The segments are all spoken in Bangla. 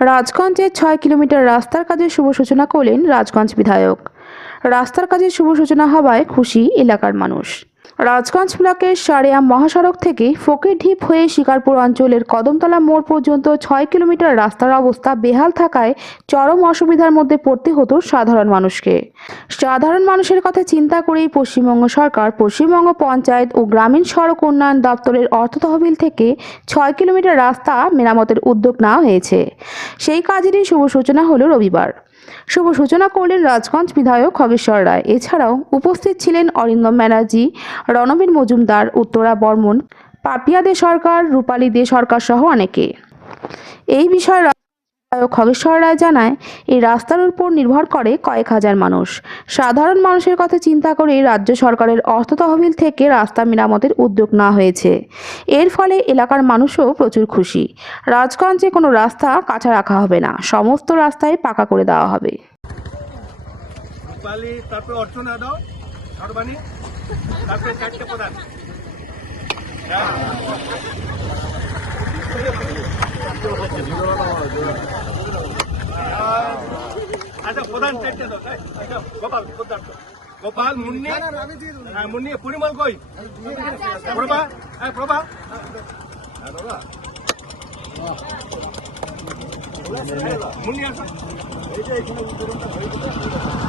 রাজগঞ্জের ছয় কিলোমিটার রাস্তার কাজের শুভ সূচনা করলেন রাজগঞ্জ বিধায়ক। রাস্তার কাজের শুভ সূচনা হওয়ায় খুশি এলাকার মানুষ। রাজগঞ্জ ব্লকের সারেয়াম মহাসড়ক থেকে ফকিরঢিপ হয়ে শিকারপুর অঞ্চলের কদমতলা মোড় পর্যন্ত ছয় কিলোমিটার রাস্তার অবস্থা বেহাল থাকায় চরম অসুবিধার মধ্যে পড়তে হতো সাধারণ মানুষকে। সাধারণ মানুষের কথা চিন্তা করেই পশ্চিমবঙ্গ সরকার পশ্চিমবঙ্গ পঞ্চায়েত ও গ্রামীণ সড়ক উন্নয়ন দপ্তরের অর্থ তহবিল থেকে ছয় কিলোমিটার রাস্তা মেরামতের উদ্যোগ নেওয়া হয়েছে। সেই কাজেরই শুভ সূচনা হলো রবিবার। শুভ সূচনা করলেন রাজগঞ্জ বিধায়ক খগেশ্বর রায়। এছাড়াও উপস্থিত ছিলেন অরিন্দম ব্যানার্জি রণবীর মজুমদার, উত্তরা বর্মন পাপিয়া দে সরকার রূপালী দে সরকার সহ অনেকে। এই বিষয়ে খগেশ্বর রায় জানায়, এই রাস্তার উপর নির্ভর করে কয়েক হাজার মানুষ। সাধারণ মানুষের কথা চিন্তা করে রাজ্য সরকারের অর্থ তহবিল থেকে রাস্তা মেরামতের উদ্যোগ নেওয়া হয়েছে। এর ফলে এলাকার মানুষও প্রচুর খুশি। রাজগঞ্জে কোনো রাস্তা কাঁচা রাখা হবে না, সমস্ত রাস্তায় পাকা করে দেওয়া হবে। অর্চনা দাও। সর্বাণী তারপরে চারটে প্রধান আচ্ছা প্রধান চারটে দাও? আচ্ছা, গোপাল প্রধান। গোপাল মুন্নি হ্যাঁ মুন্নি পরিমল কই প্রভা হ্যাঁ প্রভা হ্যাঁ, প্রভা। মুন্নি আসো হ্যাঁ, প্রভা আসো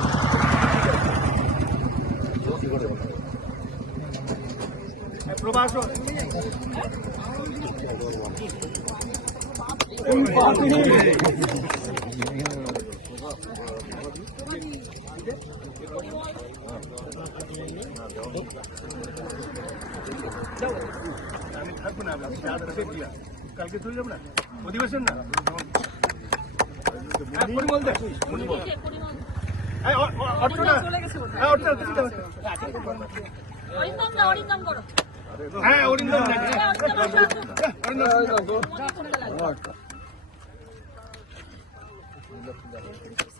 আমি থাকব না কালকে চলে যাব না অধিবেশন না অরিন্দম করো। হ্যাঁ অরিন্দম। হ্যাঁ। হ্যাঁ,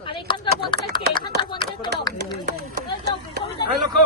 আর এখানকার পঞ্চায়েতকে এখানকার পঞ্চায়েতকে দাও হ্যাঁ লক্ষ্য